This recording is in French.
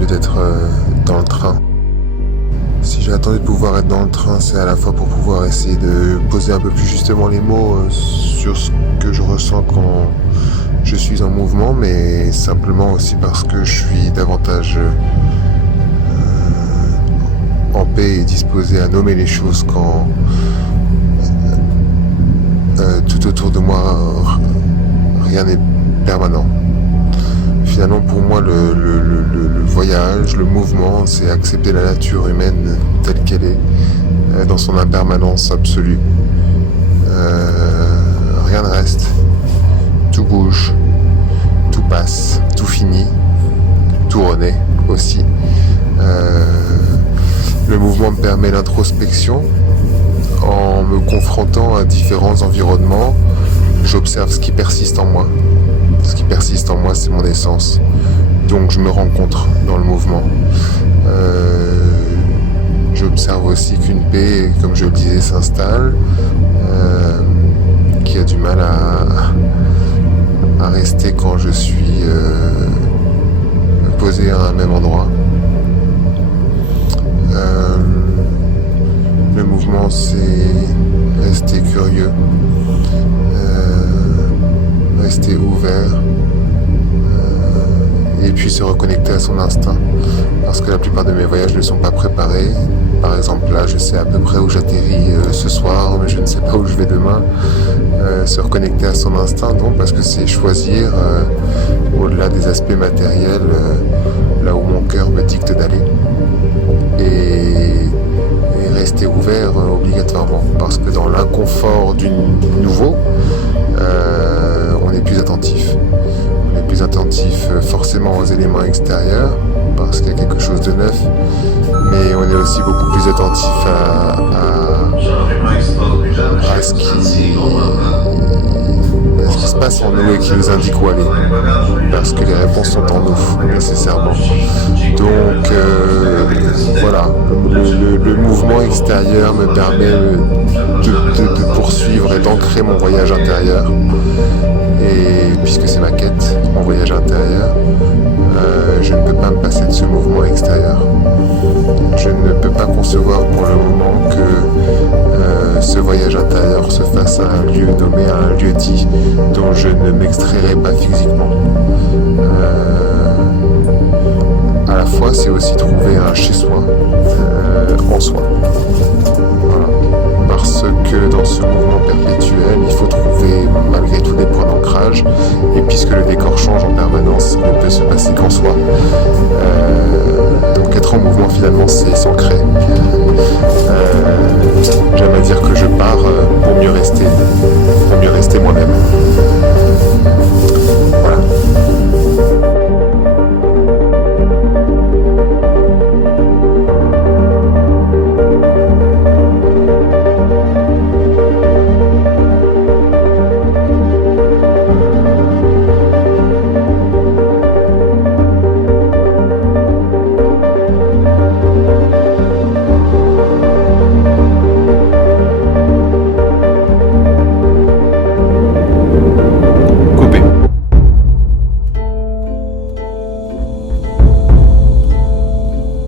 attendu d'être dans le train. Si j'ai attendu de pouvoir être dans le train, c'est à la fois pour pouvoir essayer de poser un peu plus justement les mots sur ce que je ressens quand je suis en mouvement, mais simplement aussi parce que je suis davantage en paix et disposé à nommer les choses quand tout autour de moi rien n'est permanent. Finalement, pour moi, le voyage, le mouvement, c'est accepter la nature humaine telle qu'elle est, dans son impermanence absolue. Rien ne reste, tout bouge, tout passe, tout finit, tout renaît aussi. Le mouvement me permet l'introspection. En me confrontant à différents environnements, j'observe ce qui persiste en moi. Ce qui persiste en moi, c'est mon essence. Donc je me rencontre dans le mouvement. J'observe aussi qu'une paix, comme je le disais, s'installe, qui a du mal à rester quand je suis posé à un même endroit. Le mouvement, c'est rester curieux, rester ouvert, et puis se reconnecter à son instinct. Parce que la plupart de mes voyages ne sont pas préparés. Par exemple, là, je sais à peu près où j'atterris ce soir, mais je ne sais pas où je vais demain. Se reconnecter à son instinct, non, parce que c'est choisir, au-delà des aspects matériels, là où mon cœur me dicte d'aller. Et rester ouvert obligatoirement, parce que dans l'inconfort du nouveau, on est plus attentif. On est plus attentif forcément aux éléments extérieurs, parce qu'il y a quelque chose de neuf, mais on est aussi beaucoup plus attentif à ce qui se passe en nous et qui nous indique où aller, parce que les réponses sont en nous, nécessairement. Donc voilà, le mouvement extérieur me permet de poursuivre et d'ancrer mon voyage intérieur. Et puisque c'est ma quête, mon voyage intérieur, je ne peux pas me passer de ce mouvement extérieur. Je ne peux pas concevoir pour le moment que ce voyage intérieur se fasse à un lieu nommé, à un lieu dit, dont je ne m'extrairai pas physiquement. À la fois, c'est aussi trouver un chez-soi en soi. Voilà. Parce que dans ce mouvement perpétuel, il faut trouver malgré tout des points d'ancrage. Et puisque le décor change en permanence, il ne peut se passer qu'en soi. Donc être en mouvement, finalement, c'est s'ancrer. J'aime à dire que je pars pour mieux rester.